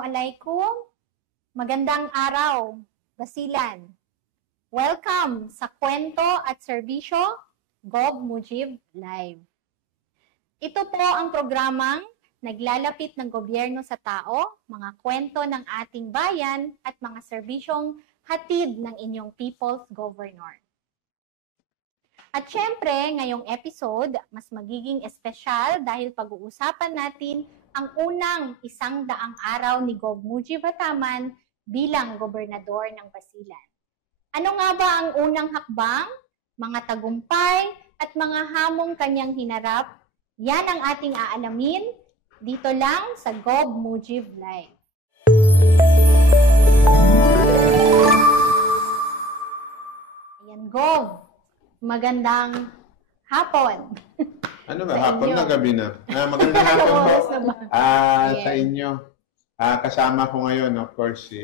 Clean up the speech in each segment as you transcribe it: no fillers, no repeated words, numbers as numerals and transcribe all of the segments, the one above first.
Assalamualaikum. Magandang araw, Basilan. Welcome sa Kwento at Serbisyo, Gov Mujib Live. Ito po ang programang naglalapit ng gobyerno sa tao, mga kwento ng ating bayan at mga serbisyong hatid ng inyong People's Governor. At syempre, ngayong episode, mas magiging espesyal dahil pag-uusapan natin ang unang 100 araw ni Gov Mujib Hataman bilang gobernador ng Basilan. Ano nga ba ang unang hakbang, mga tagumpay, at mga hamong kanyang hinarap? Yan ang ating aalamin dito lang sa Gov Mujib Live. Ayan, Gov. Magandang hapon. Ano ba? Hapon na, gabi na. Magandang hapon po sa inyo. Kasama ko ngayon, of course, si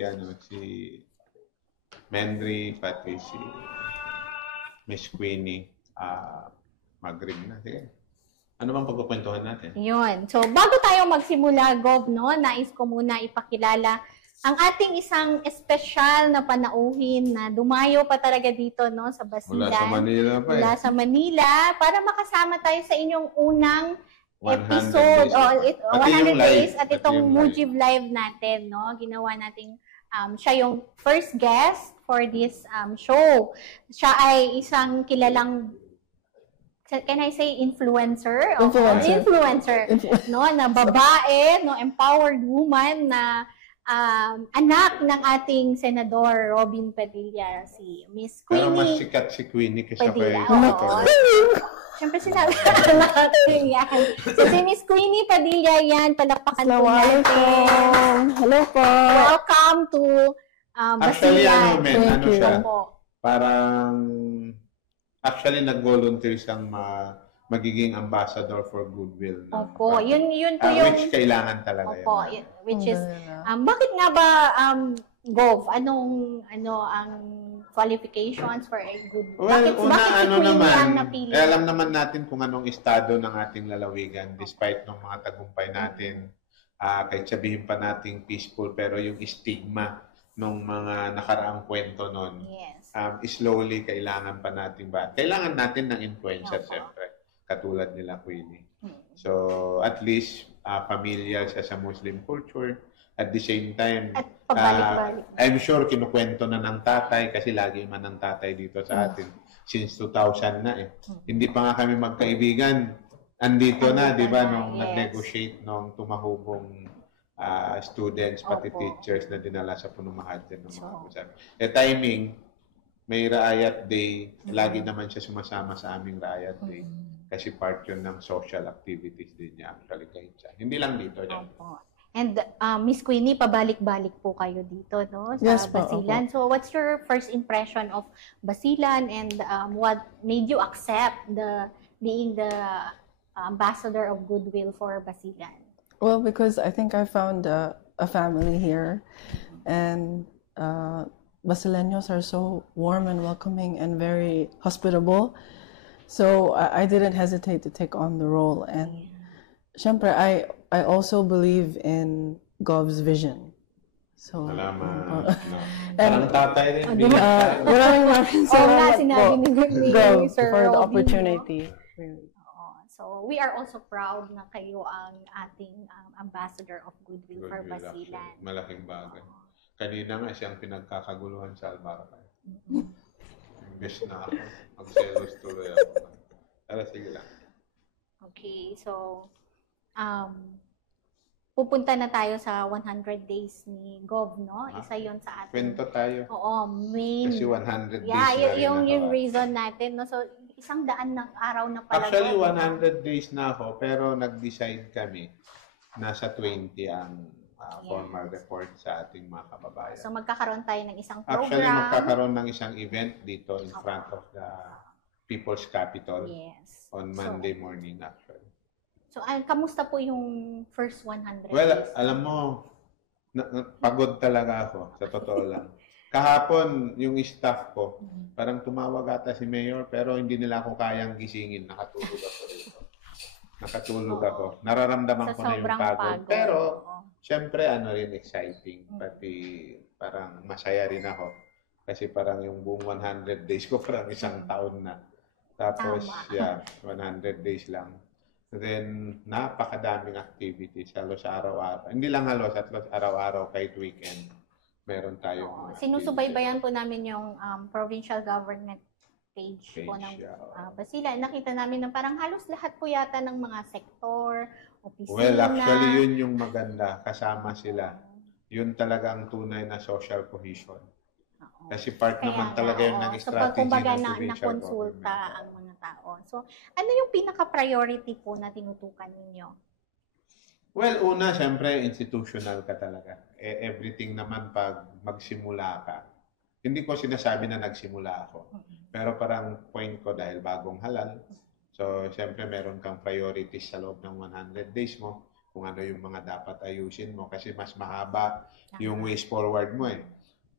Mendry, pati si Miss Queenie. Mag-ring na. Sige. Ano bang pagkukwentuhan natin? Yun. So, bago tayo magsimula, Gov, no, nais ko muna ipakilala ang ating isang espesyal na panauhin na dumayo pa talaga dito, no, sa Basilan. Mula sa Manila pa Mula sa Manila, para makasama tayo sa inyong unang episode. 100 days at itong Mujib Live natin, no. Ginawa nating, siya yung first guest for this show. Siya ay isang kilalang, can I say influencer? Influencer. No, na babae, no, empowered woman na anak ng ating Senador Robin Padilla, si Miss Queenie. Pero mas sikat si Queenie kasi Padilla. siya Siyempre sinabi natin yan. So si Miss Queenie Padilla yan, palakpakan po natin. Hello po. Welcome to Basilan. Ano siya? Parang, actually nag-volunteer siyang magiging ambassador for goodwill. Opo, yun po yung... Which kailangan talaga opo, yan. Which is, bakit nga ba, Gov, ang qualifications for a good... Well, bakit si Queenie ang napili? Alam naman natin kung anong estado ng ating lalawigan despite ng mga tagumpay natin. Kahit sabihin pa nating peaceful, pero yung stigma ng mga nakaraang kwento nun, yes. Slowly kailangan pa natin ba? Kailangan natin ng influencer, siyempre. Katulad nila Queenie. So, at least, familiar siya sa Muslim culture. At the same time, I'm sure kinukwento na ng tatay kasi lagi man ng tatay dito sa atin. Since 2000 na eh. Hindi pa nga kami magkaibigan. Andito na, di ba, nung nag-negotiate nung tumahubong students, pati teachers na dinala sa Punumahatin ng mga kusap. Timing, may Raayat Day, lagi naman siya sumasama sa aming Raayat Day. Kasi part yun ng social activities din niya actually kahit siya. Hindi lang dito niya. And Miss Queenie, pabalik-balik po kayo dito, no? Sa yes, Basilan. So what's your first impression of Basilan and what made you accept being the ambassador of goodwill for Basilan? Well, because I think I found a family here, and Basileños are so warm and welcoming and very hospitable. So I didn't hesitate to take on the role. And syempre, I also believe in Gov's vision. So, salamat. Parang tatay din. Maraming salamat po, Sir for the opportunity. So, we are also proud na kayo ang ating ambassador of goodwill for Basilan. Malaking bagay. Kanina nga siyang pinagkakaguluhan sa Albarca. Imbes na ako. Mag-selos tuloy ako. Pero sige lang. Okay, so pupunta na tayo sa 100 days ni Gov, no? Isa yon sa atin. Kwento tayo. Oo, main. Kasi 100 days na yung reason natin, no? So, 100 na araw na pala. Actually, 100 days na ako, pero nag-decide kami nasa 20 ang formal report sa ating mga kababayan. So, magkakaroon tayo ng isang program. Actually, magkakaroon ng isang event dito in front of the People's Capitol on Monday morning, actually. So, kamusta po yung first 100 well, days? Alam mo, pagod talaga ako, sa totoo lang. Kahapon, yung staff ko, parang tumawag ata si Mayor, pero hindi nila ako kayang gisingin. Nakatulog ako rito. Nakatulog ako. Nararamdaman ko na yung pagod. Pero, syempre ano rin exciting, pati parang masaya rin ako. Kasi parang yung buong 100 days ko parang isang taon na. Tapos, Tama. 100 days lang. Then, napakadaming activities halos araw-araw. Hindi lang halos araw-araw, kahit weekend. Meron tayong Oo. mga Sinusubaybayan po namin yung provincial government page po ng activities. Basilan. Nakita namin na parang halos lahat po yata ng mga sektor, opisina. Well, actually, yun yung maganda. Kasama sila. Yun talaga ang tunay na social cohesion. Oo. Kasi part Kaya naman nga, talaga yun ng oo. So, strategy kumbaga ng na provincial konsulta government. ang mga tao. So, ano yung pinaka-priority po na tinutukan ninyo? Well, una, syempre, institutional ka talaga. Everything naman pag magsimula ka. Hindi ko sinasabi na nagsimula ako. Pero parang point ko dahil bagong halal. So, syempre, meron kang priorities sa loob ng 100 days mo. Kung ano yung mga dapat ayusin mo. Kasi mas mahaba yung ways forward mo eh.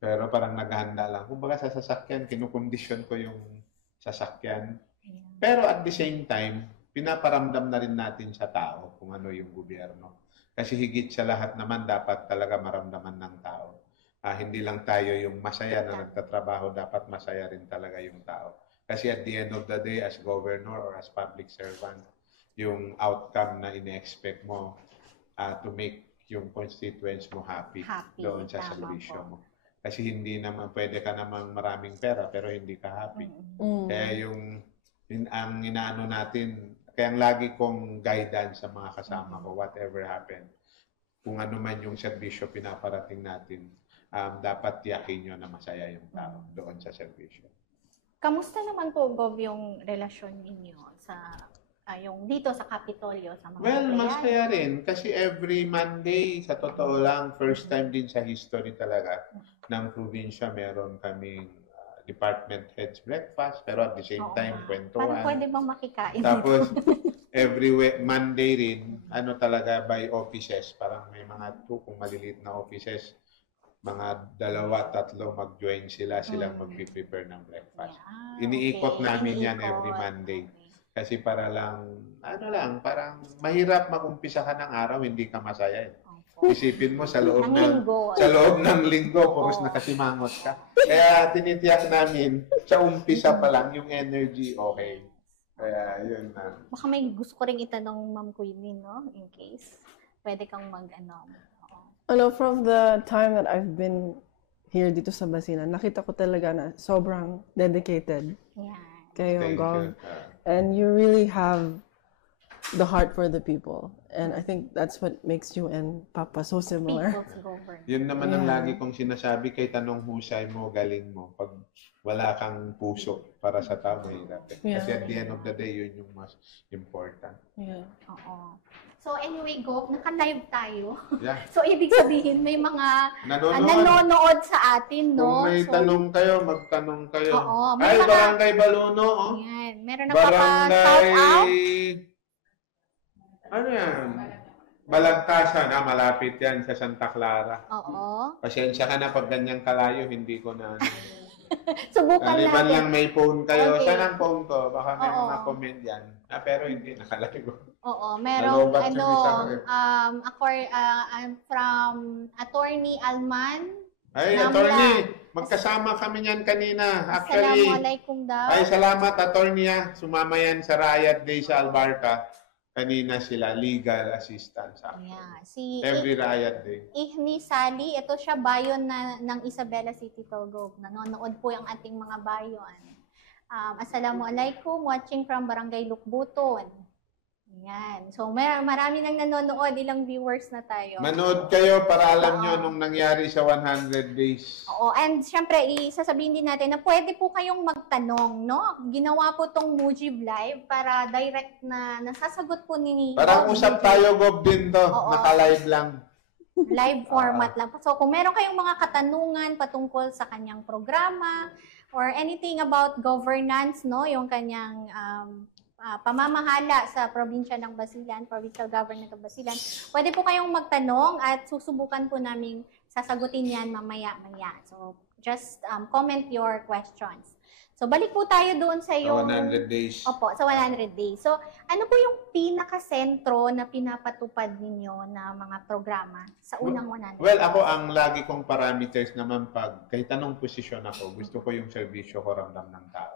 Pero parang naghahanda lang. Kumbaga sa sasakyan, kinukondisyon ko yung sasakyan. Pero at the same time, pinaparamdam na rin natin sa tao kung ano yung gobyerno. Kasi higit sa lahat naman dapat talaga maramdaman ng tao. Hindi lang tayo yung masaya na nagtatrabaho, dapat masaya rin talaga yung tao. Kasi at the end of the day, as governor or as public servant, yung outcome na ine-expect mo to make yung constituents mo happy doon sa serbisyo mo. Kasi hindi naman, pwede ka namang maraming pera pero hindi ka happy. Kaya ang inaano natin, kaya ang lagi kong guidance sa mga kasama ko, whatever happen, kung ano man yung serbisyo pinaparating natin, dapat tiyakin nyo na masaya yung tao doon sa serbisyo. Kamusta naman po, Gov, yung relasyon ninyo sa yung dito sa Kapitolyo sa mga Well, empleyado? masaya rin. Kasi every Monday, sa totoo lang, first time din sa history talaga ng probinsya, meron kaming department heads breakfast, pero at the same time, kwentuhan. Parang pwede bang makikain Tapos, dito? every Monday rin, ano talaga, by offices. Parang may mga kung maliliit na offices, mga 2-3 mag-join silang mag-prepare ng breakfast. Iniikot namin yan every Monday. Kasi para lang, parang mahirap mag-umpisa ka ng araw, hindi ka masaya eh. Isipin mo sa loob ng linggo, puros nakasimangot ka. Kaya tinitiyak namin, sa umpisa pa lang, yung energy okay. Kaya yun na. Baka may gusto ko rin itanong Ma'am Queenie, no? In case. Pwede kang From the time that I've been here dito sa Basilan, nakita ko talaga na sobrang dedicated. Kayo, Gov. And you really have the heart for the people. And I think that's what makes you and Papa so similar. Yun naman ang lagi kong sinasabi, kay tanong husay mo, galing mo. Pag wala kang puso para sa tao, mahirap eh. Kasi at the end of the day, yun yung mas important. So anyway, Gov, naka-live tayo. Yeah. So ibig sabihin, may mga nanonood sa atin, no? Kung may tanong kayo, magtanong kayo. May mga... Barangay Baluno, oh. Yan. Meron nagpapa-shout out. Ano yan? Balagtasan, malapit yan sa Santa Clara. Pasensya ka na pag ganyang kalayo, hindi ko na. Subukan natin. lang may phone kayo. Saan ang phone ko? Baka may mga comment yan. Pero hindi, nakalayo. Merong I'm from Attorney Alman. Attorney, magkasama kami niyan kanina. Actually, Assalamualaikum daw. Salamat, Attorney. Sumama yan sa Riot Day sa Albarca. Kanina sila, legal assistance. Every Riot Day. Ihni Sally, ito siya bayon ng Isabela City Tolgov. Nanonood po yung ating mga bayon. Assalamualaikum, watching from Barangay Lukbuton. Yan. So, marami nang nanonood. Ilang viewers na tayo. Manood kayo para alam nyo nung nangyari sa 100 days. And syempre, isasabihin din natin na pwede po kayong magtanong, no? Ginawa po tong Mujib Live para direct na nasasagot po ni... Parang usap tayo, Gob, din to. Naka-live lang. Live format lang. So, kung meron kayong mga katanungan patungkol sa kanyang programa or anything about governance, no? Yung kanyang... pamamahala sa probinsya ng Basilan, Provincial Government of Basilan, pwede po kayong magtanong at susubukan po namin sasagutin yan mamaya-maya. So, just comment your questions. So, balik po tayo doon sa yung... 100 days. Opo, sa 100 days. So, ano po yung pinaka-sentro na pinapatupad ninyo na mga programa sa unang 100 Well, ako ang lagi kong parameters naman kahit anong posisyon ako, gusto ko yung serbisyo ko ramdam ng tao.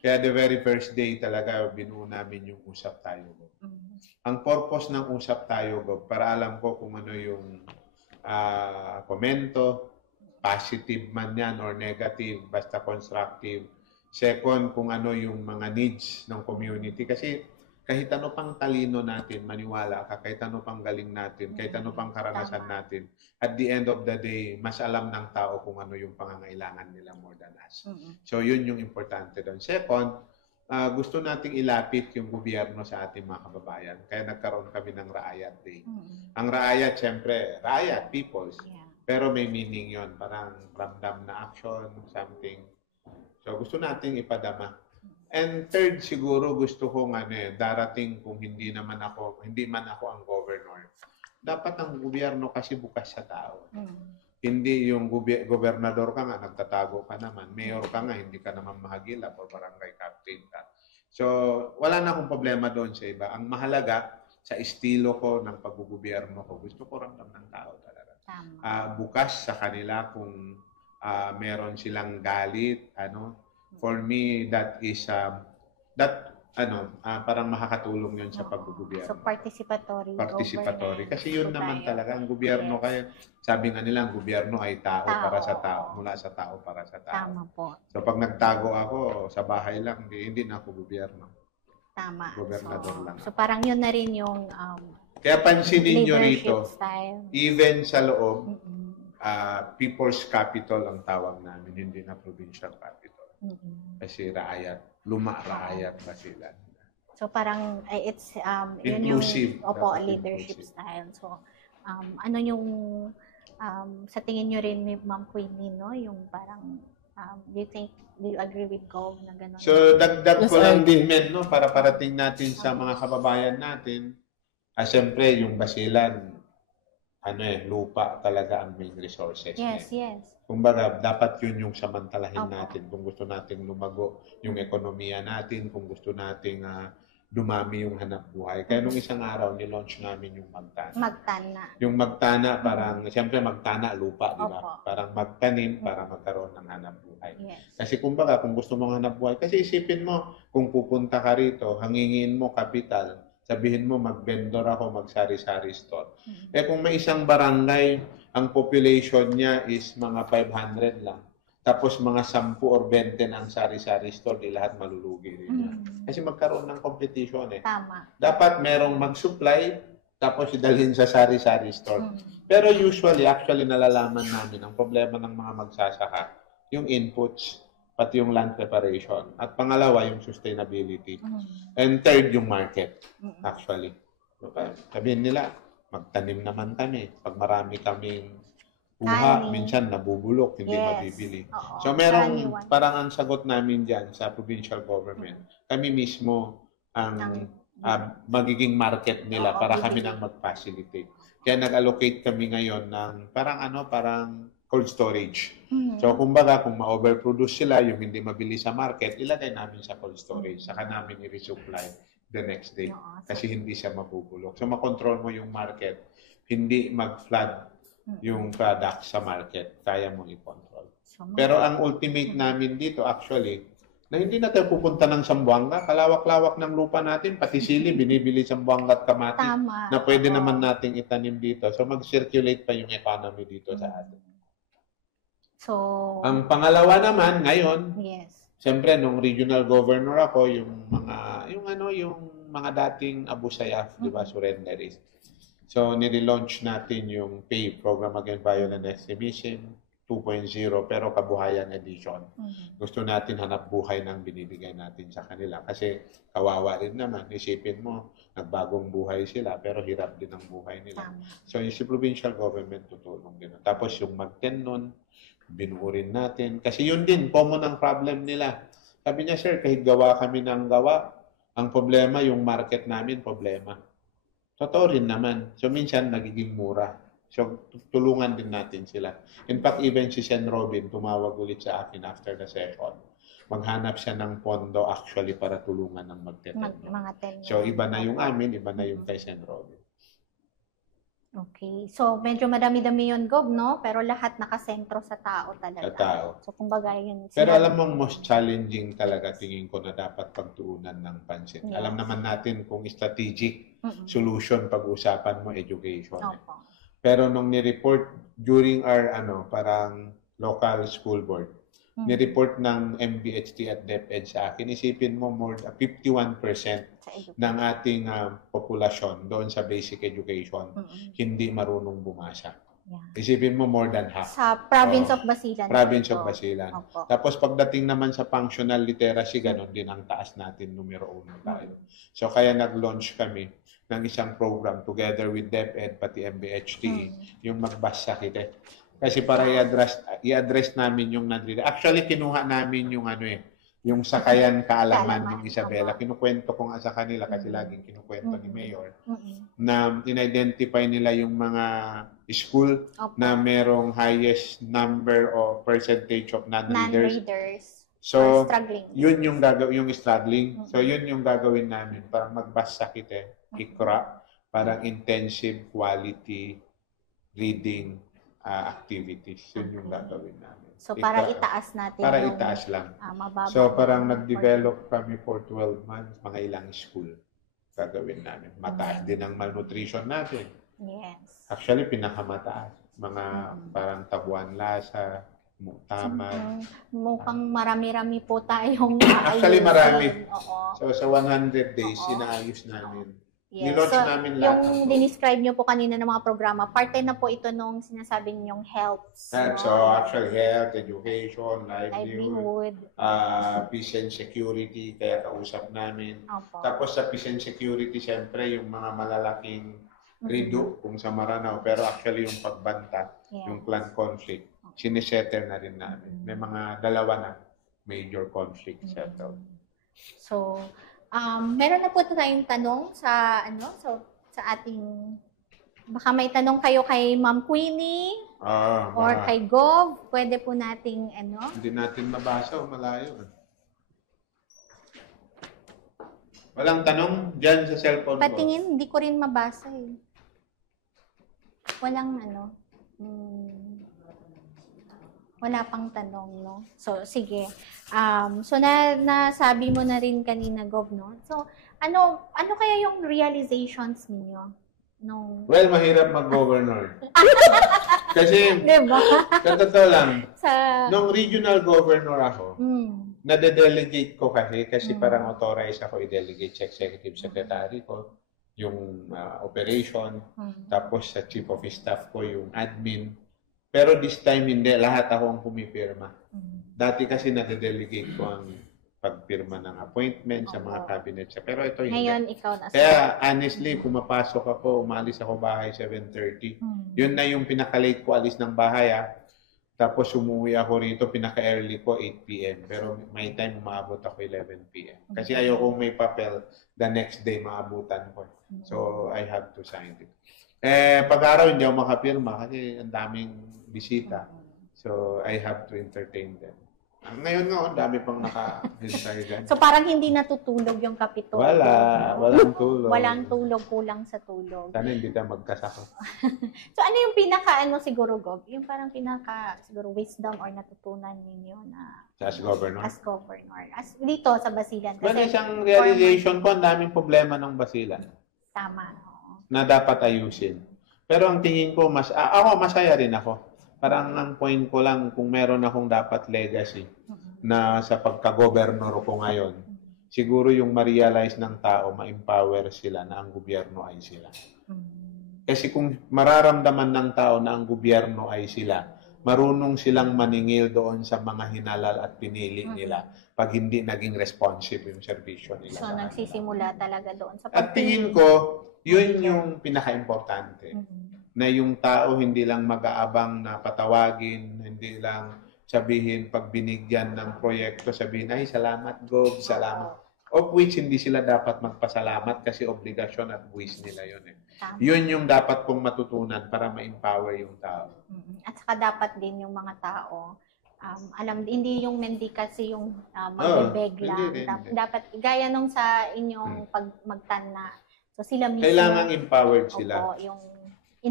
Kaya the very first day talaga, binuo namin yung Usap Tayo Gob. Ang purpose ng Usap Tayo Gob, para alam ko kung ano yung komento, positive man yan or negative, basta constructive. Second, kung ano yung mga needs ng community. Kasi kahit ano pang talino natin, maniwala ka, kahit ano pang galing natin, kahit ano pang karanasan natin, at the end of the day, mas alam ng tao kung ano yung pangangailangan nila more than us. So, yun yung importante doon. Second, gusto nating ilapit yung gobyerno sa ating mga kababayan. Kaya nagkaroon kami ng Raayat Day. Ang Raayat, syempre, Raayat, peoples. Pero may meaning yon, parang ramdam na action, something. So, gusto nating ipadama. And third, siguro gusto ko darating kung hindi man ako ang governor. Dapat ang gobyerno kasi bukas sa tao. Hindi yung gobernador ka nga, nagtatago ka naman. Mayor ka nga, hindi ka naman mahagilap o barangay captain ka. So, wala na akong problema doon sa iba. Ang mahalaga, sa estilo ko ng paggugobyerno ko, gusto ko ramdam ng tao talaga. Bukas sa kanila kung meron silang galit, for me that is parang makakatulong yun sa paggogobyerno. So participatory Kasi yun naman talaga ang gobyerno. Kaya sabi nga nila ang gobyerno ay tao para sa tao, mula sa tao para sa tao. Tama po. So pag nagtago ako sa bahay lang, hindi na ako gobyerno. Tama. Gobernador lang. So parang yun na rin yung kaya pansinin nyo rito, style. even sa loob, People's Capital ang tawag namin, hindi na Provincial Capital. Kasi Raayat, Raayat Basilan. So parang it's inclusive. Yun yung leadership style. So ano yung sa tingin nyo rin ni Ma'am Queenie, no? Yung parang do you agree with Gov na gano'n? So dagdag ko lang din no, para parating natin sa mga kababayan natin. Siyempre yung Basilan, lupa talaga ang main resources. Yes. Kumbaga, dapat yun yung samantalahin natin kung gusto nating lumago yung ekonomiya natin, kung gusto nating dumami yung hanap buhay. Kaya nung isang araw, nilaunch namin yung Magtana. Yung Magtana, siyempre Magtana, lupa, di ba? Parang magtanim para magkaroon ng hanap buhay. Yes. Kasi kumbaga, kung gusto mong hanap buhay, kasi isipin mo, kung pupunta ka rito, hangingin mo kapital, sabihin mo, mag-vendor ako, mag-sari-sari store. Kung may isang barangay, ang population niya is mga 500 lang. Tapos mga 10 or 20 ng sari-sari store, di lahat malulugi rin. Kasi magkaroon ng competition Tama. Dapat merong mag-supply, tapos idalhin sa sari-sari store. Pero actually, nalalaman namin ang problema ng mga magsasaka, yung inputs, pati yung land preparation. At pangalawa, yung sustainability. And third, yung market, actually. Sabihin nila, magtanim naman kami. Pag marami kaming buha, minsan nabubulok, hindi mabibili. So, parang ang sagot namin dyan sa provincial government, kami mismo ang magiging market nila para kami nang mag-facilitate. Kaya nag-allocate kami ngayon ng parang cold storage. So, kumbaga, kung ma-overproduce sila, yung hindi mabili sa market, ilagay namin sa cold storage. Saka namin i-resupply the next day. Kasi hindi siya mabubulok. So, makontrol mo yung market. Hindi mag-flood yung product sa market. Kaya mo i-control. Pero ang ultimate namin dito, actually, na hindi na tayo pupunta ng Zamboanga. Kalawak-lawak ng lupa natin, pati sili, binibili Zamboanga at Kamati. Na pwede naman nating itanim dito. So, mag-circulate pa yung economy dito sa atin. So, ang pangalawa naman ngayon, siyempre nung regional governor ako, yung mga dating Abu Sayyaf, di ba, surrenderist. So nire-launch natin yung PAVE, Program Against Violent Extremism 2.0, pero kabuhayan edition. Gusto natin hanap buhay ng binibigay natin sa kanila kasi kawawa rin naman. Isipin mo, nagbagong buhay sila pero hirap din ang buhay nila. So yung si provincial government tutulong din. Tapos yung Magten nun, binuo rin natin. Kasi yun din, common ang problem nila. Sabi niya, sir, kahit gawa kami ng gawa, ang problema, yung market namin, problema. Totoo rin naman. So, minsan, nagiging mura. So, tulungan din natin sila. In fact, even si Sen Robin, tumawag ulit sa akin after the session. maghanap siya ng pondo actually para tulungan ng magtetenyo. Mga tenyo. So, iba na yung amin, iba na yung kay Sen. Robin. Okay. So, medyo madami-dami yun, Gob, no? Pero lahat nakasentro sa tao talaga. Sa tao. So, kumbaga yun. Pero alam mo, most challenging talaga tingin ko na dapat pagtuunan ng pansin. Yes. Alam naman natin kung strategic solution pag-usapan mo, education. Opo. Pero nung ni-report during our parang local school board, ni-report ng MBHT at DepEd sa akin, isipin mo more than 51% ng ating populasyon doon sa basic education hindi marunong bumasa. Yeah. Isipin mo more than half. Sa province of Basilan. Province of Basilan. Opo. Tapos pagdating naman sa functional literacy, ganon din ang taas natin, numero 1 tayo. So kaya nag-launch kami ng isang program together with DepEd pati MBHT, yung magbasa kita. Kasi para i-address namin yung nandito. Actually, kinuha namin yung yung sakayan kaalaman ng Isabela. Kinukwento ko nga sa kanila kasi laging kinukwento ni Mayor na in-identify nila yung mga school na merong highest number or percentage of non-readers. So, yun yung yung struggling. So, yun yung gagawin namin. Parang magbasa kita, IQRA, parang intensive quality reading activities. Yun yung gagawin namin. So, para itaas natin. Para itaas lang. So, parang nag-develop kami for 12 months, mga ilang school gagawin namin. Mataas din ang malnutrition natin. Yes. Actually, pinakamataas. Mga parang Tabuan Lasa, Tamad. Mukhang marami-rami po tayong Actually, marami. Oo. So, sa 100 days, inaayos namin. Yes. Nilaunch So, namin lahat. yung dinescribe nyo po kanina ng mga programa, parte na po ito nung sinasabi ninyong health. So, actual health, education, livelihood, peace and security, kaya kausap namin. Opo. Tapos sa peace and security, siyempre, yung mga malalaking redo kung sa Maranao, pero actually yung pagbanta, yung clan conflict, sinisettle na rin namin. May mga dalawa na major conflict settled. So, meron na po tayong tanong sa sa ating, baka may tanong kayo kay Ma'am Queenie or kay Gov, pwede po nating Hindi natin mabasa o malayo. Walang tanong dyan sa cellphone ko. Patingin, hindi ko rin mabasa eh. Walang wala pang tanong, no? So, sige. So, nasabi mo na rin kanina, Gov, no? So, ano kaya yung realizations ninyo? Well, mahirap mag-governor. Kasi, diba? katotoo lang, Sa... nung regional governor ako, nade-delegate ko kasi parang authorized ako i-delegate sa executive secretary ko, yung operation, tapos sa chief of staff ko, yung admin. Pero this time hindi, lahat ako ang pumipirma. Dati kasi nade-delegate ko ang pagpirma ng appointment sa mga cabinet. Pero ito hindi. Ngayon, ikaw na. Kaya honestly, pumapasok ako, umalis ako bahay 7:30. Yun na yung pinaka-late ko alis ng bahay. Tapos umuwi ako rito, pinaka-early ko 8 p.m. Pero may time umaabot ako 11 p.m. Kasi ayoko may papel the next day maabutan ko. So I have to sign it. Pag-araw hindi ako makapirma kasi ang daming bisita. So, I have to entertain them. Ngayon nga, ang dami pang naka-hintay dyan. So, parang hindi natutulog yung kapitulo. Walang tulog. Walang tulog, kulang sa tulog. Sana hindi tayo magkasakot. So, ano yung siguro, Gov? Yung parang siguro, wisdom or natutunan ninyo na As governor? As governor. Dito sa Basilan. Kasi well, isang realization ko, ang daming problema ng Basilan. Tama. Na dapat ayusin. Pero ang tingin ko, ako masaya rin ako. Parang ang point ko lang, kung meron akong dapat legacy na sa pagka-governor ko ngayon, siguro yung ma-realize ng tao, ma-empower sila na ang gobyerno ay sila. Kasi kung mararamdaman ng tao na ang gobyerno ay sila, marunong silang maningil doon sa mga hinalal at pinili nila pag hindi naging responsive yung serbisyo nila. So, nagsisimula talaga doon sa at tingin ko, yun yung pinaka-importante. Na yung tao hindi lang mag-aabang na patawagin, hindi lang sabihin pag binigyan ng proyekto, sabihin, ay salamat Gov, salamat. Of which hindi sila dapat magpasalamat kasi obligasyon at buwis nila yun. Yun yung dapat kong matutunan para ma-empower yung tao. At saka dapat din yung mga tao hindi yung mendicity yung magbebeg lang. hindi. Dapat gaya nung sa inyong pag magtana. So sila mismo. Kailangang empowered sila. Opo, yung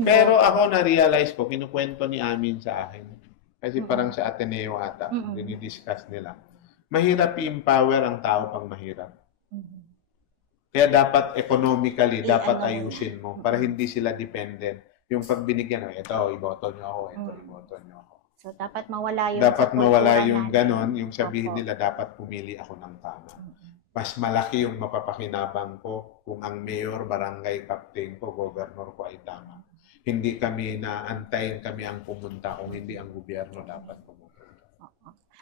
Pero ako na-realize ko, kinukwento ni Amin sa akin. Kasi parang sa Ateneo ata, dinidiscuss nila. Mahirap i-empower ang tao pang mahirap. Kaya dapat economically, dapat ayusin mo para hindi sila dependent. Yung pag binigyan, ito, iboto nyo ako, ito, iboto nyo ako. So, dapat mawala yung dapat mawala yung ganon, yung sabihin nila, dapat pumili ako ng tama. Mas malaki yung mapapakinabang ko kung ang mayor, barangay captain ko, governor ko ay tama. Hindi kami na antayin kami ang pumunta kung hindi ang gobyerno dapat pumunta.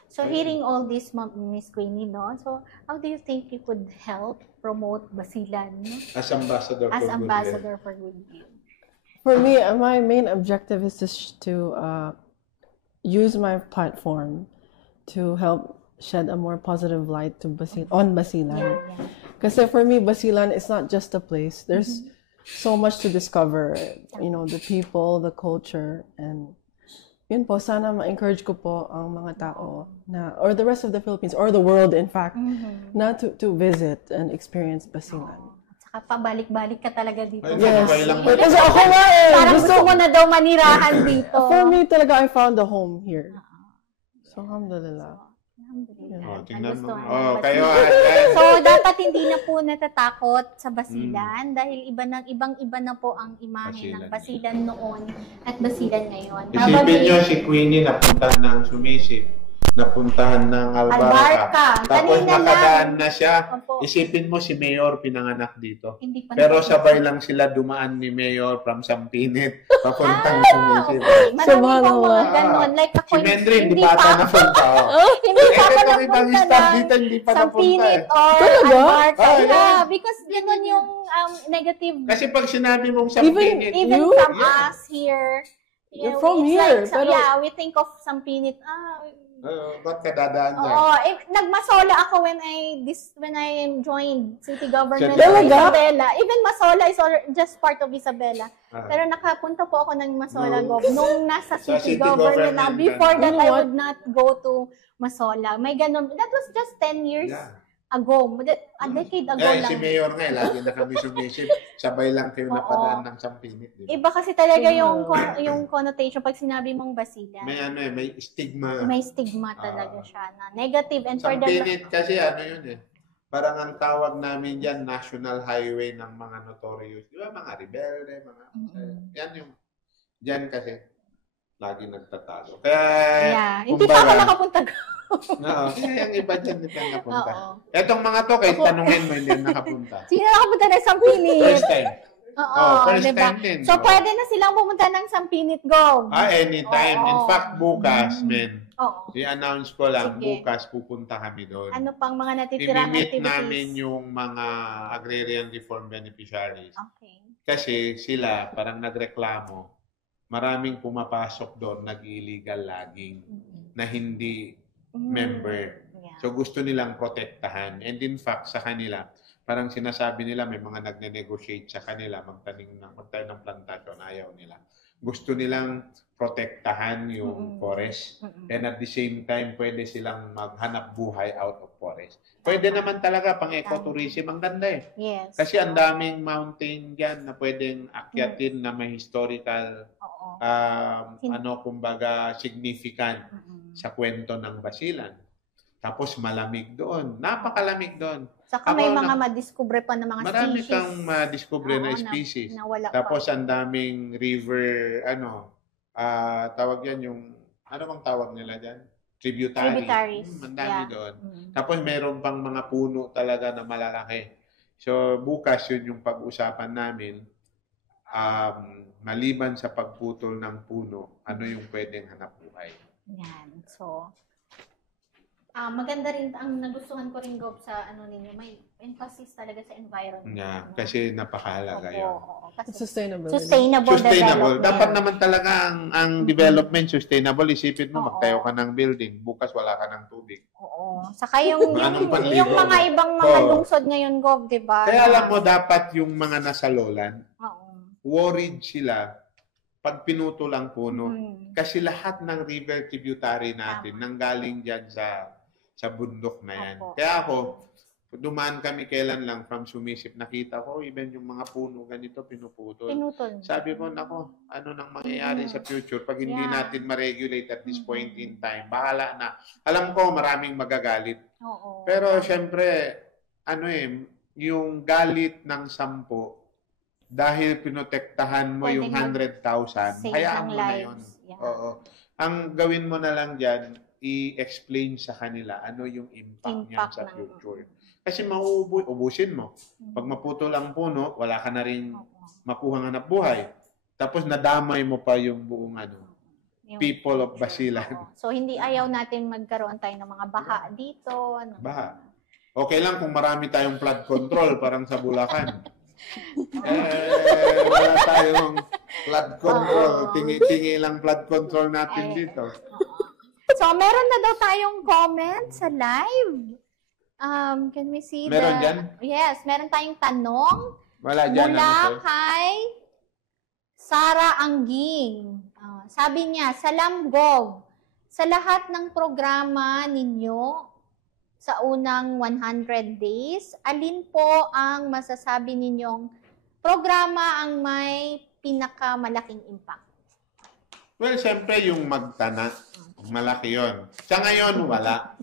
So, hearing all this, Miss Queenie, no? So, how do you think you could help promote Basilan? No? As ambassador As for ambassador for Goodwill. For me, my main objective is to use my platform to help shed a more positive light to on Basilan. Yeah. Kasi for me, Basilan is not just a place. There's so much to discover. You know, the people, the culture, and yun po, sana ma-encourage ko po ang mga tao na, or the rest of the Philippines, or the world in fact, na to visit and experience Basilan. At saka pabalik-balik ka talaga dito. Yes. lang Kasi ako nga eh. Parang gusto mo na daw manirahan dito. For me talaga, I found a home here. So, alhamdulillah. Alhamdulillah. Tingnan mo. Basilan. Kayo So, dapat hindi na po natatakot sa Basilan dahil ibang-iba na po ang imahe ng Basilan noon at Basilan ngayon. isipin nyo si Queenie napuntahan ng Sumisip, napuntahan ng Albarca. Tapos Kanina nakadaan na siya. Opo. Isipin mo si Mayor pinanganak dito. Hindi pa Pero na- sabay lang sila dumaan ni Mayor from Sampinit papuntang Sumisip. Okay. Marami pong Subhanallah. mga ganon. Like ako, Si Mendrin, hindi pa ata napunta. Hindi pa ako Kami napunta bang staff ng dito, hindi pa napunta Sampinit eh. or Talaga? Albarca. Ah, Yeah, yeah. because ganun yung negative, Kasi pag sinabi mong Sampinit, even You? from Yeah. us here. You're yeah, from it's here, Like, pero- yeah, we think of Sampinit. ba't ka dadaan dyan? Oo, nagmasola ako when I joined city government Siya of talaga? Isabela. Even Masola is just part of Isabela. Ah. Pero nakapunta po ako ng Masola No. nung nasa Sa city city government na. government Before yan. that, You know I what? would not go to Masola. May ganun. That was just 10 years Yeah. ago. A decade ago Kaya lang. si Mayor nga, lagi na kami sumisip. Sabay lang kayo Oo. napadaan ng Sampinit. Di ba? Iba kasi talaga Yeah. yung connotation pag sinabi mong Basilan. May may stigma. May stigma talaga siya na negative. And for the Sampinit kasi yun eh. Parang ang tawag namin dyan, national highway ng mga notorious. Di ba? Mga rebelde, mga... Yan yung... Dyan kasi, lagi nagtatalo. Kaya, yeah, hindi pa ako nakapunta. Oo, kaya yung iba dyan, hindi pa nakapunta. Oo. Etong mga to, kahit tanungin mo, hindi nakapunta. Sino nakapunta ng Sampinit? First time. Oo, First diba? time din. So, pwede na silang pumunta ng Sampinit Gov. Anytime. In Oo. fact, bukas, men, Oo. i-announce ko lang, Sige. bukas pupunta kami doon. Ano pang mga natitirang I-meet activities? namin yung mga agrarian reform beneficiaries. Okay. Kasi sila, parang nagreklamo, maraming pumapasok doon, nag-illegal logging, na hindi member. Yeah. So gusto nilang protektahan. And in fact, sa kanila, parang sinasabi nila, may mga nagne-negotiate sa kanila, magtayo ng plantasyon, ayaw nila. Gusto nilang protektahan yung forest. And at the same time, pwede silang maghanap buhay out of forest. Pwede naman talaga pang ecotourism. Ang ganda eh. Yes. Kasi ang daming mountain dyan na pwedeng akyatin na may historical, Oo. kumbaga, significant sa kwento ng Basilan. Tapos malamig doon. Napakalamig doon. Saka may Ako, mga madiscover pa ng mga Marami species. kang madiscover na Oo, species. na wala Tapos pa. ang daming river, tawag yan yung, ano bang tawag nila dyan? Tributaries. Ang dami Yeah. doon. Mm. Tapos meron pang mga puno talaga na malalaki. So bukas yun yung pag-usapan namin. Maliban sa pagputol ng puno, ano yung pwedeng hanap buhay? Yan. So, maganda rin, ang nagustuhan ko rin, Gob, sa ninyo, may emphasis talaga sa environment. Yeah, no? kasi napakahalaga Opo, yun. oo. Kasi Sustainable. sustainable development. Dapat naman talaga ang development sustainable. Isipin mo, Oo. magtayo ka ng building. Bukas wala ka ng tubig. Oo. Saka yung Anong panligo yung mga mo? ibang mga Oo. lungsod ngayon, Gob, di ba? Kaya alam mo, dapat yung mga nasa lowland, Oo. worried sila pag pinuto lang puno. Mhm. Kasi lahat ng river tributary natin nanggaling dyan sa bundok na yan. Opo. Kaya ako, dumaan kami kailan lang from Sumisip, nakita ko, even yung mga puno ganito, pinuputol. Pinutol. Sabi ko, nako, ano nang mangyayari sa future pag hindi Yeah. natin ma-regulate at this point in time? Bahala na. Alam ko, maraming magagalit. Oo. Pero syempre, yung galit ng 10, dahil pinotektahan mo Pwedeng yung 100,000, save hayaan ng mo na yun. lives. Yeah. Oo. Ang gawin mo na lang dyan, i-explain sa kanila ano yung impact niyan sa ng- future. Kasi ubusin mo. Pag maputol ang puno, wala ka na rin Oo. makuhang hanap buhay. Tapos nadamay mo pa yung buong Yung people of future. Basilan. Oo. So, hindi ayaw natin magkaroon tayo ng mga baha dito. Baha. Okay lang kung marami tayong flood control, parang sa Bulacan. Wala tayong flood control. Oo. Tingi-tingi lang flood control natin dito. So, meron na daw tayong comment sa live. Can we see Meron dyan? Yes, meron tayong tanong Wala dyan. mula kay Sara Angging. Sabi niya, Salam Gov, sa lahat ng programa ninyo sa unang 100 days, alin po ang masasabi ninyong programa ang may pinakamalaking impact? Well, siyempre yung magtana, malaki yon. Sa ngayon, wala.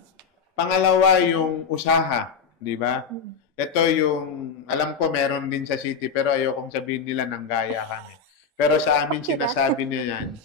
Pangalawa, yung usaha, di ba? Ito yung, alam ko meron din sa city, pero ayokong sabihin nila nang gaya kami. Pero sa amin sinasabi niya yan,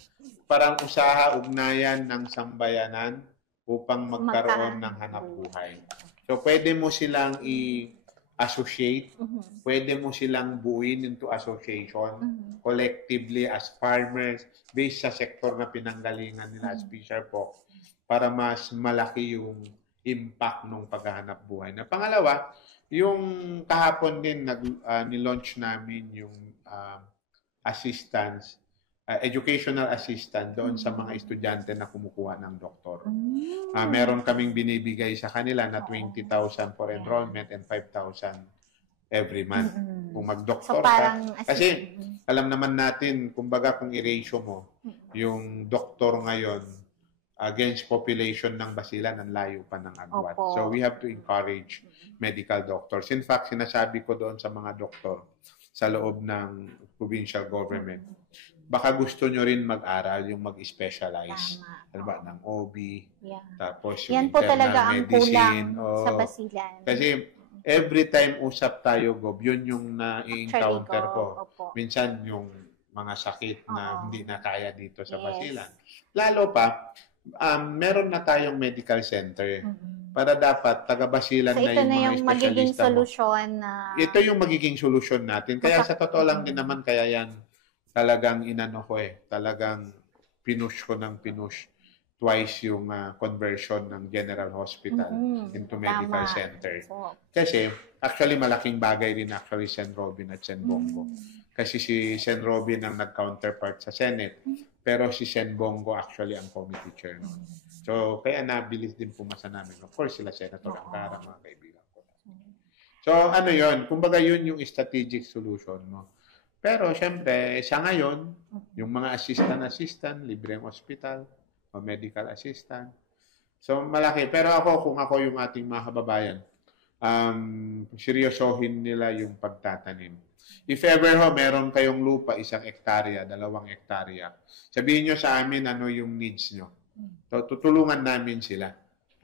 parang usaha, ugnayan ng sambayanan upang magkaroon ng hanap buhay. So, pwede mo silang i-associate, pwede mo silang buuin into association, collectively as farmers, based sa sektor na pinanggalingan nila as fisher folk, para mas malaki yung impact ng paghahanap buhay. Na pangalawa, yung kahapon din ni-launch namin yung assistance, educational assistant doon sa mga estudyante na kumukuha ng doktor. Meron kaming binibigay sa kanila na 20,000 for enrollment and 5,000 every month. Kung mag-doktor So, parang ka. Kasi alam naman natin, kumbaga kung i-ratio mo, yung doktor ngayon against population ng Basilan, ang layo pa ng agwat. Opo. So we have to encourage medical doctors. In fact, sinasabi ko doon sa mga doktor sa loob ng provincial government, baka gusto nyo rin mag-aral yung mag-specialize. Ano ba, ng OB, tapos yung Yan po internal talaga ang medicine. kulang sa Basilan. Kasi every time usap tayo, Gob, yun yung na-encounter ko. Opo. Minsan yung mga sakit na hindi na kaya dito sa Yes. Basilan. Lalo pa, meron na tayong medical center. Para dapat taga-Basilan So, na ito yung na mga yung magiging espesyalista mo. solusyon na... Ito yung magiging solusyon natin. Kaya sa totoo lang din naman, kaya yan talagang talagang pinush ko ng pinush twice yung conversion ng General Hospital into medical Tama. center. So, Kasi, actually, malaking bagay din actually Sen. Robin at Sen. Bongo. Kasi si Sen. Robin ang nag-counterpart sa Senate, pero si Sen. Bongo actually ang committee chair. So, kaya nabilis din pumasa namin. Of course, sila Senator Angara, mga kaibigan ko. So, ano yon? Kumbaga, yun yung strategic solution mo. Pero, syempre, sa ngayon, yung mga assistant, libreng hospital, o medical assistant. So, malaki. Pero ako, kung ako yung ating mga kababayan, seryosohin nila yung pagtatanim. If ever meron kayong lupa, 1 hektarya, 2 hektarya, sabihin nyo sa amin ano yung needs nyo. So, tutulungan namin sila.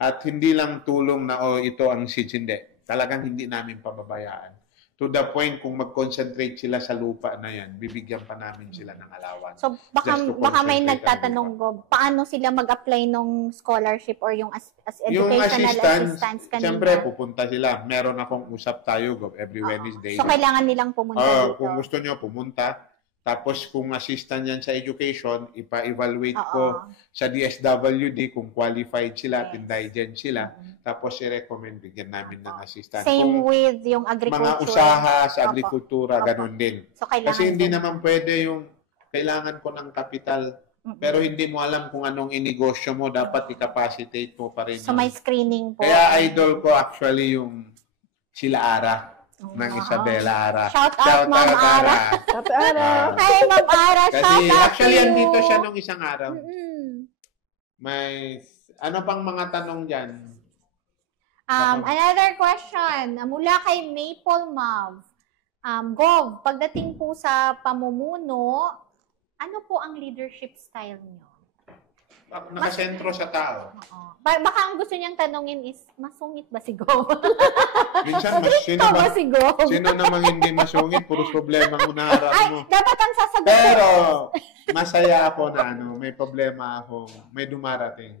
At hindi lang tulong na, ito ang seeds, hindi. Talagang hindi namin pababayaan. To the point, kung mag-concentrate sila sa lupa na yan, bibigyan pa namin sila ng allowance. So, Just to baka may concentrate nagtatanong ang ko, paano sila mag-apply ng scholarship or yung yung educational assistance kanina? Siyempre, pupunta sila. Meron akong usap tayo, Gob, every Wednesday. So, kailangan nilang pumunta dito? Kung gusto nyo, pumunta. Tapos, kung assistant yan sa education, ipa-evaluate ko sa DSWD kung qualified sila, indigent sila. Tapos, i-recommend, bigyan namin ng assistant. Same Kung with yung agriculture. mga usaha sa agrikultura, ganun din. So, kailangan Kasi hindi naman pwede yung kailangan ko ng kapital, pero hindi mo alam kung anong inegosyo mo, dapat i-capacitate mo pa rin. So, may screening po. Kaya idol ko actually yung sila Ara. ng Isabela Ara. Shout out, Ma'am Ara. Ate Ara. Hi, Ma'am Ara. Kasi Shout out actually, to you. andito siya nung isang araw. Mm-mm. May, ano pang mga tanong dyan? Another question. Mula kay Maple Mav. Gov, pagdating po sa pamumuno, ano po ang leadership style niyo? Nakasentro sa tao. Oo. Baka ang gusto niyang tanungin is, masungit ba si Gov? Minsan, sino Ikaw ba? ba si Gov? Sino namang hindi masungit? Puros problema ang unaharap Ay, mo. dapat ang sasagot Pero, masaya ako na may problema ako, may dumarating.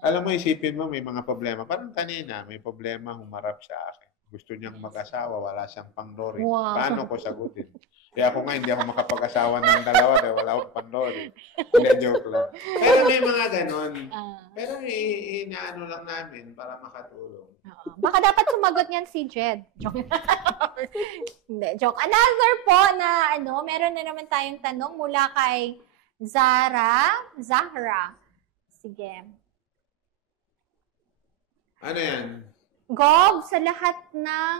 Alam mo, isipin mo, may mga problema. Parang kanina, may problema, humarap sa akin. Gusto niyang mag-asawa, wala siyang pang-lori. Wow. Paano ko sagutin? Kaya ako nga, hindi ako makapag-asawa ng dalawa dahil wala akong pang-lori. Hindi, joke lang. Pero may mga ganon. Pero inaano lang namin para makatulong. Baka dapat sumagot niyan si Jed. Joke. Hindi, joke. Another po na, meron na naman tayong tanong mula kay Zahra. Sige. Ano yan? Gov, sa lahat ng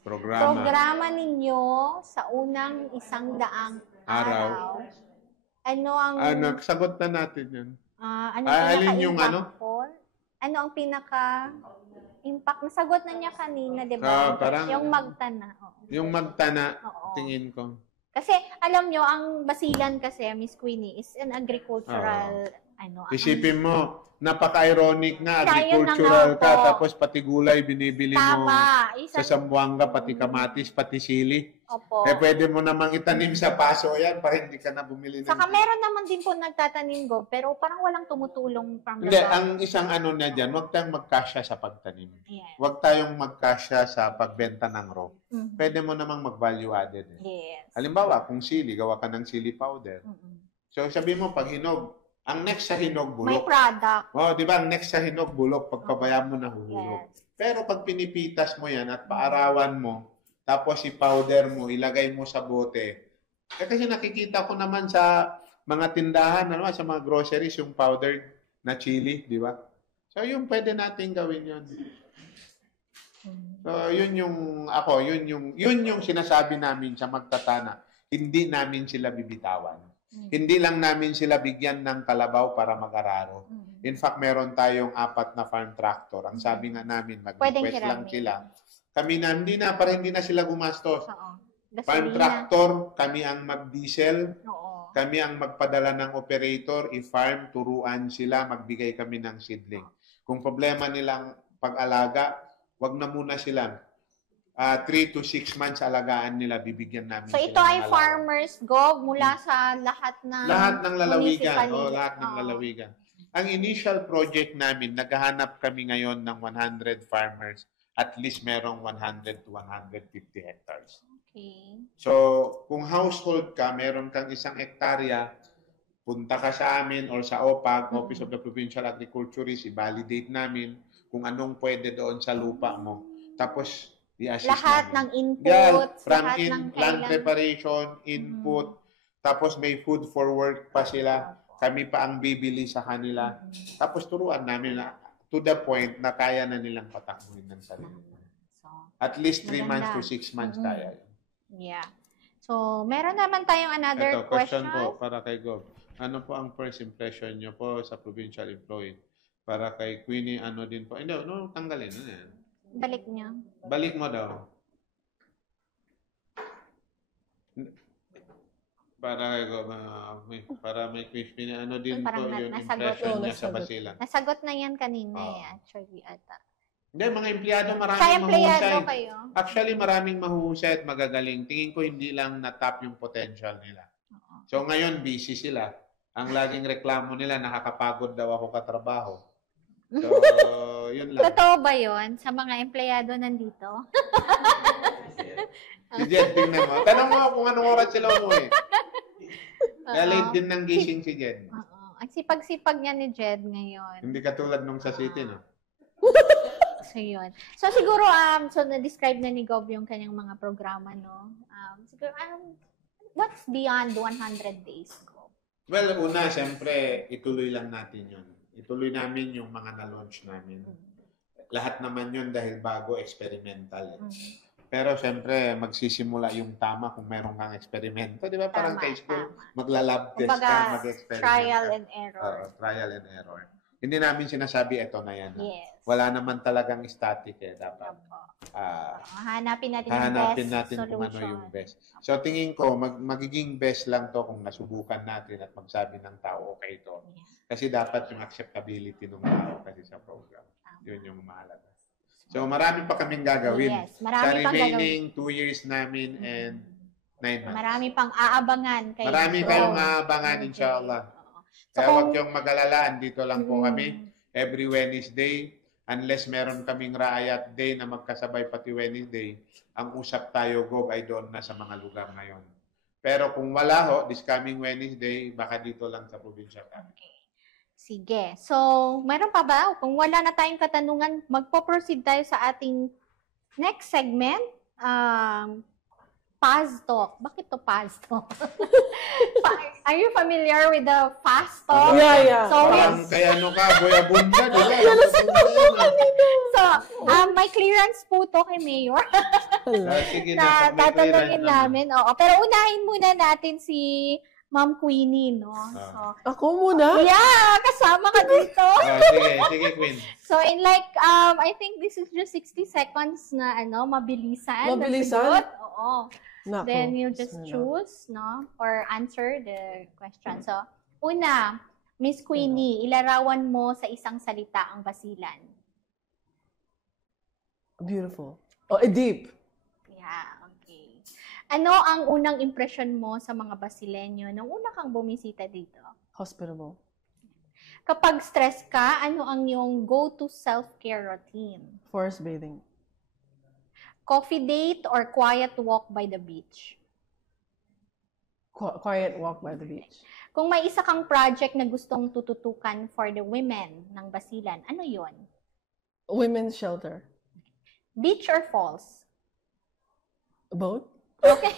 programa ninyo sa unang 100 araw, ano ang nagsagot na natin yan. alin yung ano ang pinaka-impact? Nasagot na niya kanina, di ba? Yung magtana. Yung magtana, tingin ko. Kasi, alam nyo, ang Basilan kasi, Miss Queenie, is an agricultural, Isipin mo, napaka-ironic nga, agricultural ka, tapos pati gulay binibili mo sa Zamboanga, pati kamatis, pati sili. Opo. Pwede mo namang itanim sa paso yan para hindi ka na bumili ng... Saka meron naman din po nagtatanim, Go, pero parang walang tumutulong from Hindi, ang isang na dyan, huwag tayong magkasya sa pagtanim. Yes. Huwag tayong magkasya sa pagbenta ng raw. Mm-hmm. Pwede mo namang mag-value added. Yes. Halimbawa, kung sili, gawa ka ng sili powder. Mm-hmm. So, sabi mo, pag hinog, ang next sa hinog, bulok. May product. Di ba? Ang next sa hinog, bulok. Pagpabayaan mo, nahuhulog. Yes. Pero pag pinipitas mo yan at paarawan mo, tapos i-powder mo, ilagay mo sa bote. Kasi nakikita ko naman sa mga tindahan, sa mga groceries, yung powdered na chili, di ba? So, yung pwede natin gawin yun. So, yun yung sinasabi namin sa magtatana. Hindi namin sila bibitawan. Hindi lang namin sila bigyan ng kalabaw para mag-araro. In fact, meron tayong 4 na farm tractor. Ang sabi nga namin, mag-request lang sila. Kami na, hindi na sila gumastos. Farm tractor, kami ang mag-diesel. Kami ang magpadala ng operator, i-farm, turuan sila, magbigay kami ng seedling. Kung problema nilang pag-alaga, wag na muna sila. 3 to 6 months alagaan nila, bibigyan namin. So, ito ay Farmers Go mula sa lahat ng lalawigan. Lahat ng lalawigan. Ang initial project namin, naghahanap kami ngayon ng 100 farmers. At least merong 100 to 150 hectares. Okay. So, kung household ka, meron kang 1 hektarya, punta ka sa amin or sa OPAG, Office of the Provincial Agriculturist, i-validate namin kung anong pwede doon sa lupa mo. Tapos, i-assist lahat namin. ng input, From lahat ng plant preparation, input, tapos may food for work pa sila. Kami pa ang bibili sa kanila. Tapos turuan namin na to the point na kaya na nilang patakbuhin ng sarili. At least 3 months to 6 months kaya. Yeah. So, meron naman tayong another question po para kay Gov. Ano po ang first impression niyo po sa provincial employee? Para kay Queenie, ano din po? Hindi, tanggalin. Ano yan? Balik niya. Balik mo daw. Para may question, ano din po yung impression niya sa Basilan. Nasagot na yan kanina actually ata. Hindi, mga empleyado maraming sa empleyado mahusay. Kayo? Actually, maraming mahusay at magagaling. Tingin ko hindi lang na-tap yung potential nila. So ngayon, busy sila. Ang laging reklamo nila, nakakapagod daw ako katrabaho. So, yun lang. Totoo ba yun sa mga empleyado nandito? Si Jed, tingnan mo. Tanong mo kung anong oras sila umuwi. Late din ng gising si Jed. Ang sipag-sipag niya ni Jed ngayon. Hindi katulad nung sa city, no? So, yun. So, siguro, na-describe na ni Gob yung kanyang mga programa, no? Siguro, what's beyond 100 days, Gob? Well, una, siyempre, ituloy lang natin yun. Ituloy namin yung mga na-launch namin. lahat naman yun dahil bago, experimental. Mm. Pero syempre, magsisimula yung tama kung meron kang eksperimento. Di ba? Parang Tama, kay school, tama. magla-lab test Kumbaga, ka, mag-experiment trial ka. and error. Oo, trial and error. Hindi namin sinasabi, eto na yan. Yes. Wala naman talagang static eh. Dapat Opo. ah, Hanapin natin yung hahanapin best natin solution. kung ano yung best. So tingin ko, magiging best lang to kung nasubukan natin at magsabi ng tao, okay to. Yeah. Kasi dapat yung acceptability ng tao kasi sa program. Yun yung mahalaga. So marami pa kaming gagawin. Yes, Sa marami pang gagawin. remaining 2 years namin and 9 months. Marami pang aabangan kayo. Marami So, kayong aabangan, okay. inshallah. Oo. So, Kaya kung- huwag kayong mag-alala, andito lang po Mm. kami every Wednesday. Unless meron kaming Raayat Day na magkasabay pati Wednesday, ang usap tayo, Gog, ay doon na sa mga lugar ngayon. Pero kung wala ho, this coming Wednesday, baka dito lang sa probinsya kami. Okay. Sige. So, mayroon pa ba? Kung wala na tayong katanungan, magpo-proceed tayo sa ating next segment. Fast Talk. Bakit to Fast Talk? Are you familiar with the Fast Talk? Yeah. So, Parang kaya ano ka, Boya Bunda, di ba? so may clearance po to kay Mayor Sige na na, tatanungin namin. Oo. Pero unahin muna natin si Ma'am Queenie, no? So, Ako muna? yeah, kasama ka dito. Sige, Queen. So, in like, I think this is just 60 seconds na, mabilisan. Mabilisan? na sagot. Oo. Nako. Then you just Bismillah. choose, no? Or answer the question. So, una, Miss Queenie, ilarawan mo sa isang salita ang basilan. Beautiful. Oh, deep. Yeah, okay. Ano ang unang impression mo sa mga Basileño nung una kang bumisita dito? Hospitable. Kapag stress ka, ano ang iyong go-to self-care routine? Forest bathing. Coffee date or quiet walk by the beach? Quiet walk by the beach. Kung may isa kang project na gustong tututukan for the women ng Basilan, ano yon? Women's shelter. Beach or falls? Both? Okay.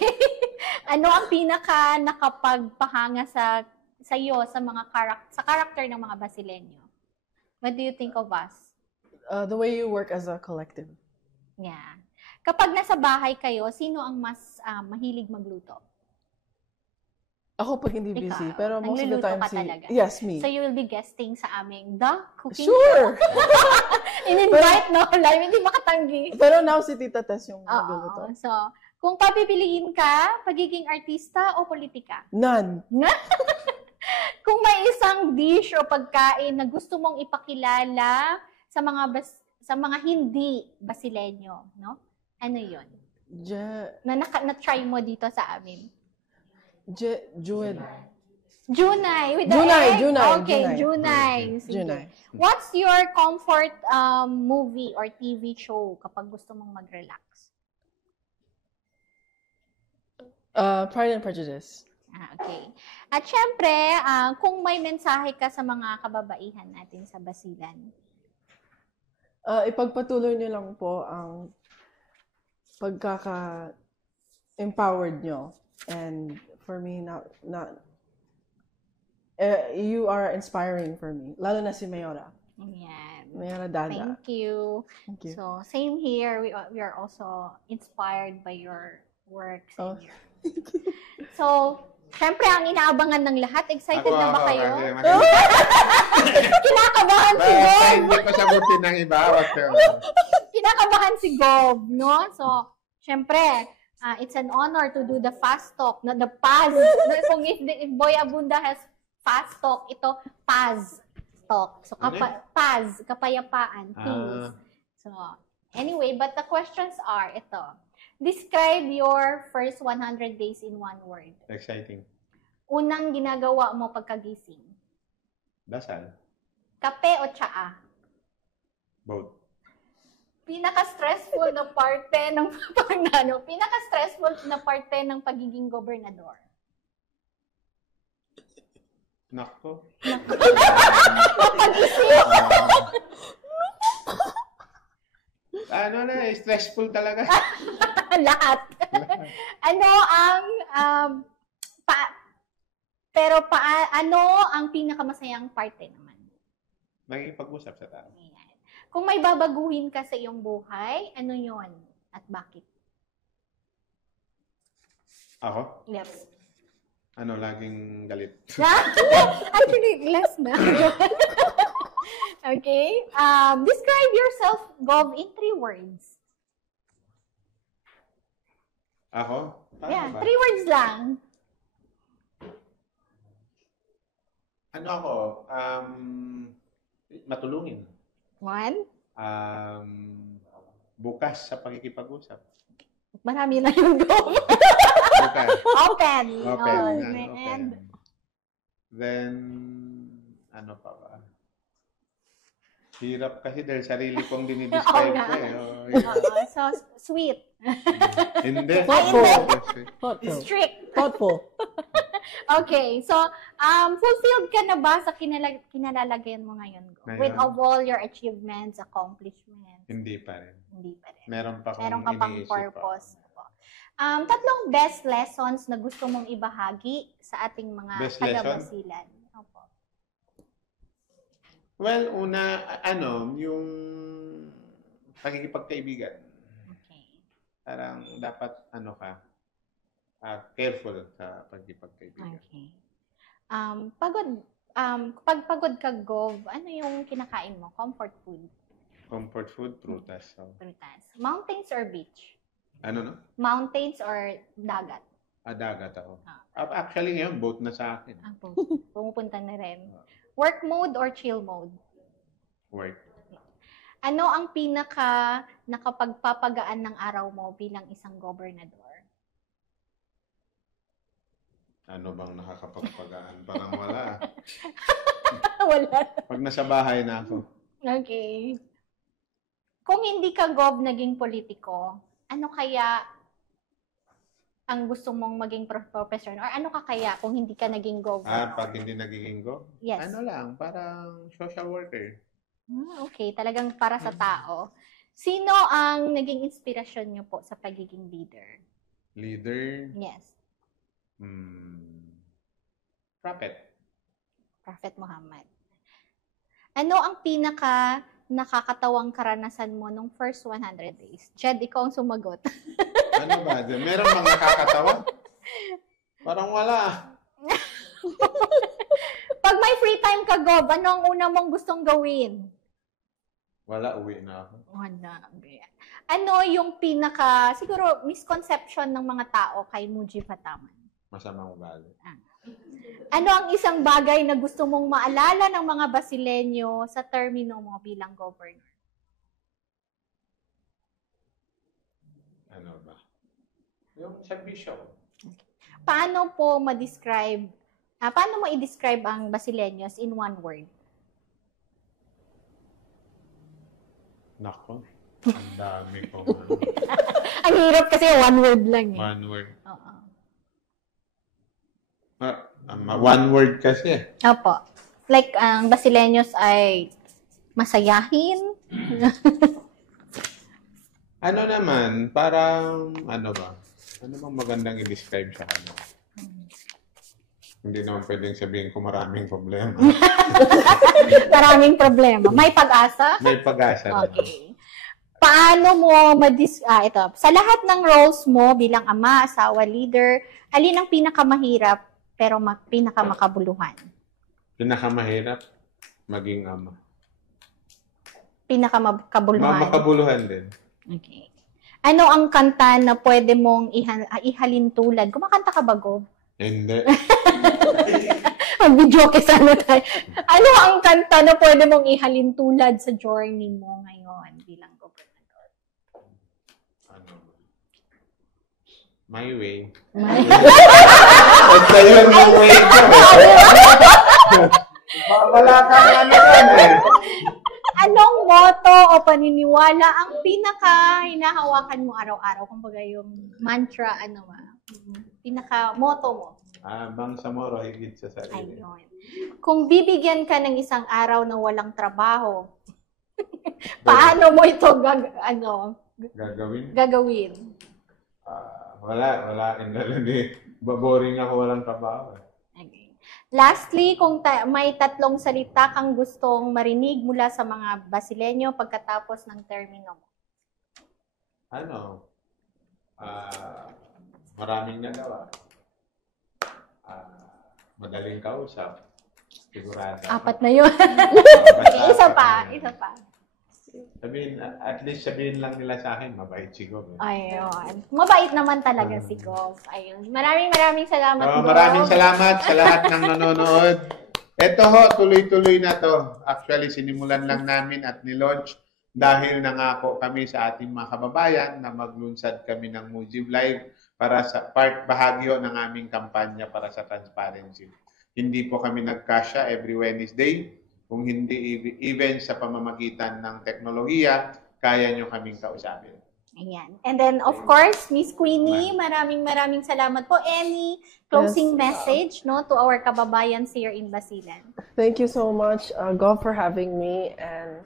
Ano ang pinaka nakapagpahanga sa iyo sa mga character ng mga Basileño? What do you think of us? The way you work as a collective. Yeah. Kapag nasa bahay kayo, sino ang mas mahilig magluto? Ako pag hindi busy, Ikaw. pero most of the Nagluluto time ka talaga. Yes, me. So you will be guesting sa aming The Cooking Sure! In-invite, no? Live, hindi makatanggi. Pero now si Tita Tess yung Oo. nagluluto. So, kung papipiliin ka, pagiging artista o politika? None. Kung may isang dish o pagkain na gusto mong ipakilala sa mga hindi Basileño, no? Ano 'yon? Na-try mo dito sa amin. Jued. Junay with the Junay, egg? Junay, Okay, Junay. Junay. Sige. Junay. What's your comfort movie or TV show kapag gusto mong mag-relax? Pride and Prejudice. Okay. At syempre, kung may mensahe ka sa mga kababaihan natin sa Basilan. Ipagpatuloy niyo lang po ang pagkaka-empowered nyo. And for me, you are inspiring for me. Lalo na si Mayora. Ayan. Mayora Dada. Thank you. Thank you. So, same here. We are also inspired by your work. Oh. So, syempre, ang inaabangan ng lahat. Excited na ba kayo? Kasi Kinakabahan si basta Gob. hindi pa sagutin ng iba. Kinakabahan si Gob, no? So, syempre, it's an honor to do the fast talk, not the Paz. Kung if Boy Abunda has fast talk, ito Paz talk. So, Paz, kapayapaan, peace. So, anyway, but the questions are, ito. Describe your first 100 days in one word. Exciting. Unang ginagawa mo pagkagising. Dasal. Kape o tsaa? Both. Pinaka-stressful na parte ng pinaka-stressful na parte ng pagiging gobernador. Nako. Stressful talaga. Lahat. Ano ang ano ang pinakamasayang parte naman? Nakikipag-usap sa tao. Ayan. Kung may babaguhin ka sa iyong buhay, ano yon at bakit? Ako? Yep. Ano, laging galit. Actually, less na. Okay. Describe yourself, Gov, in 3 words. Ako? Paano Yeah, ba? 3 words lang. Ano ako? Matulungin. 1. Bukas sa pakikipag-usap. Marami na yung Gov. Bukas. Open. Open. Oh, Yan, and open. Then, ano pa ba? Hirap kasi dahil sarili kong dinidescribe Oo nga. ko eh. Oh, yeah. so, sweet. Hindi. Thoughtful. Strict. Thoughtful. Okay. So, fulfilled ka na ba sa kinalalagyan mo ngayon? Ngayon? With of all your achievements, accomplishments? Hindi pa rin. Hindi pa rin. Meron pa akong Meron ka pang iniisip purpose. 3 best lessons na gusto mong ibahagi sa ating mga Best taga-Basilan. Opo. Well, una, yung pakikipagkaibigan. Okay. Parang dapat, careful sa pakikipagkaibigan. Okay. Pag pagod ka, Gov, ano yung kinakain mo? Comfort food? Comfort food, prutas. So, Prutas. Mountains or beach? ano no? Mountains or dagat? Dagat ako. Actually, ngayon, boat na sa akin. Pumupunta na rin. Work mode or chill mode? Work. Ano ang pinaka nakapagpapagaan ng araw mo bilang isang gobernador? Ano bang nakakapagpagaan? Parang wala. Wala. Pag nasa bahay na ako. Okay. Kung hindi ka, Gov, naging politiko, ano kaya ang gusto mong maging profession? Or ano ka kaya kung hindi ka naging governor? Pag hindi nagiging go? Yes. Ano lang, parang social worker. Okay, talagang para sa tao. Sino ang naging inspirasyon niyo po sa pagiging leader? Leader. Yes, Prophet. Prophet Muhammad. Ano ang pinaka nakakatawang karanasan mo nung first 100 days? Jed, ikaw ang sumagot. Ano ba? Meron bang nakakatawa? Parang wala. Pag may free time ka, Gov, ano ang una mong gustong gawin? Wala, uwi na ako. Wala. Ano yung pinaka, siguro, misconception ng mga tao kay Mujib Hataman? Masamang ugali. Ano ang isang bagay na gusto mong maalala ng mga Basileño sa termino mo bilang governor? Ano ba? Yung serbisyo. Paano mo i-describe ang Basileños in 1 word? Nako. Ang dami ko. Ang hirap kasi 1 word lang eh. 1 word. Oo. 1 word kasi. Opo. Like, ang Basileños ay masayahin. Ano naman, parang, ano ba? Ano bang magandang i-describe sa kanya? Hindi naman pwedeng sabihin ko maraming problema. Maraming problema. May pag-asa? May pag-asa naman. Okay. Paano mo ito, sa lahat ng roles mo bilang ama, asawa, leader, alin ang pinakamahirap pero pinakamakabuluhan? Pinakamahirap, maging ama. Pinakamakabuluhan? Makabuluhan din. Okay. Ano ang kanta na pwede mong ihalin tulad? Kumakanta ka ba, Go? Hindi. Mag-video sana tayo. Ano ang kanta na pwede mong ihalin tulad sa journey mo ngayon bilang gobernador? Ano? My way. My yun ang way ko. Wala kang ano yan eh. Anong motto o paniniwala ang pinaka-hinahawakan mo araw-araw? Kumbaga yung mantra, pinaka-motto mo? Bang sa moro, higit sa sarili. Ayun. Kung bibigyan ka ng isang araw na walang trabaho, paano mo ito gagawin? Wala. Hindi. Boring ako walang trabaho. Okay. Lastly, kung may tatlong salita kang gustong marinig mula sa mga Basileño pagkatapos ng termino mo. Maraming nagawa. Madaling kausap. Sigurado. 4 na yun. isa pa. At least sabihin lang nila sa akin, mabait si Gob. Ayun. Mabait naman talaga si Gob. Ayun. Maraming salamat, Gob. Maraming salamat sa lahat ng nanonood. Ito ho, tuloy-tuloy na to. Actually, sinimulan lang namin at nilaunch dahil nangako kami sa ating mga kababayan na maglunsad kami ng Mujib Live para sa bahagyo ng aming kampanya para sa transparency. Hindi po kami nagkasya every Wednesday. Kung hindi even sa pamamagitan ng teknolohiya, kaya nyo kaming kausapin. Ayan. And then, of course, Miss Queenie, maraming salamat po. Any closing message to our kababayans here in Basilan? Thank you so much, Gob, for having me, and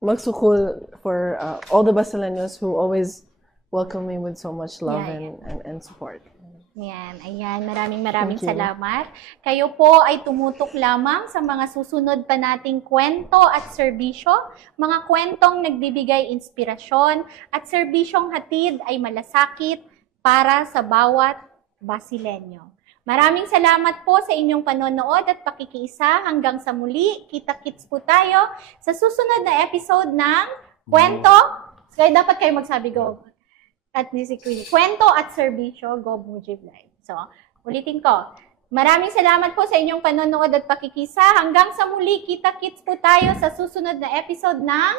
magsukul for all the Basileños who always welcome me with so much love and support. Ayan. Maraming salamat. Kayo po ay tumutok lamang sa mga susunod pa nating kwento at serbisyo, mga kwentong nagbibigay inspirasyon at serbisyong hatid ay malasakit para sa bawat Basileño. Maraming salamat po sa inyong panonood at pakikiisa. Hanggang sa muli, kita-kits po tayo sa susunod na episode ng Kwento. Kaya dapat kayo magsabi, Gob. At ni si Queenie. Kwento at serbisyo, Gob Mujib Live. So, ulitin ko. Maraming salamat po sa inyong panonood at pakikisa. Hanggang sa muli, kita-kits po tayo sa susunod na episode ng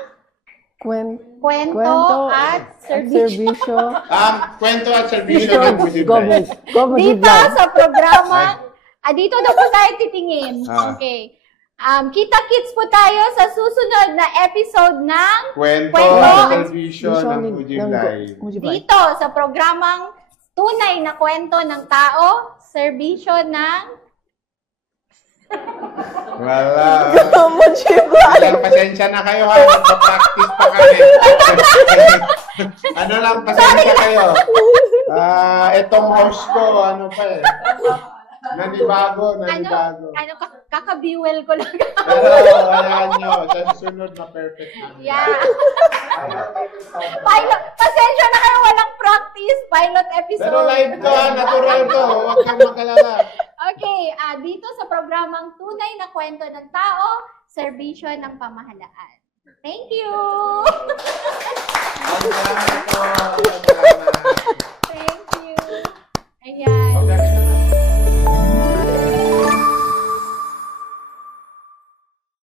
Kwento at Serbisyo. Kwento at Serbisyo ng Mujib Live. Dito sa programa, dito na po tayo titingin. Okay. Kita-kits po tayo sa susunod na episode ng Kwento at Serbisyo ng Mujib Live. Dito sa programang Tunay na Kwento ng Tao, Serbisyo ng Wala. Pasensya na kayo ha. Magpa-practice pa kami. Pasensya kayo. Itong host ko, Nanibago. Kakabiwel ko lang. Pero, ayan nyo. Sa susunod na perfect namin. Yeah. Pasensya na kayo, walang practice. Pilot episode. Pero live to, natural to. Huwag kang magalala. Okay, dito sa programang Tunay na Kwento ng Tao, Serbisyo ng Pamahalaan. Thank you!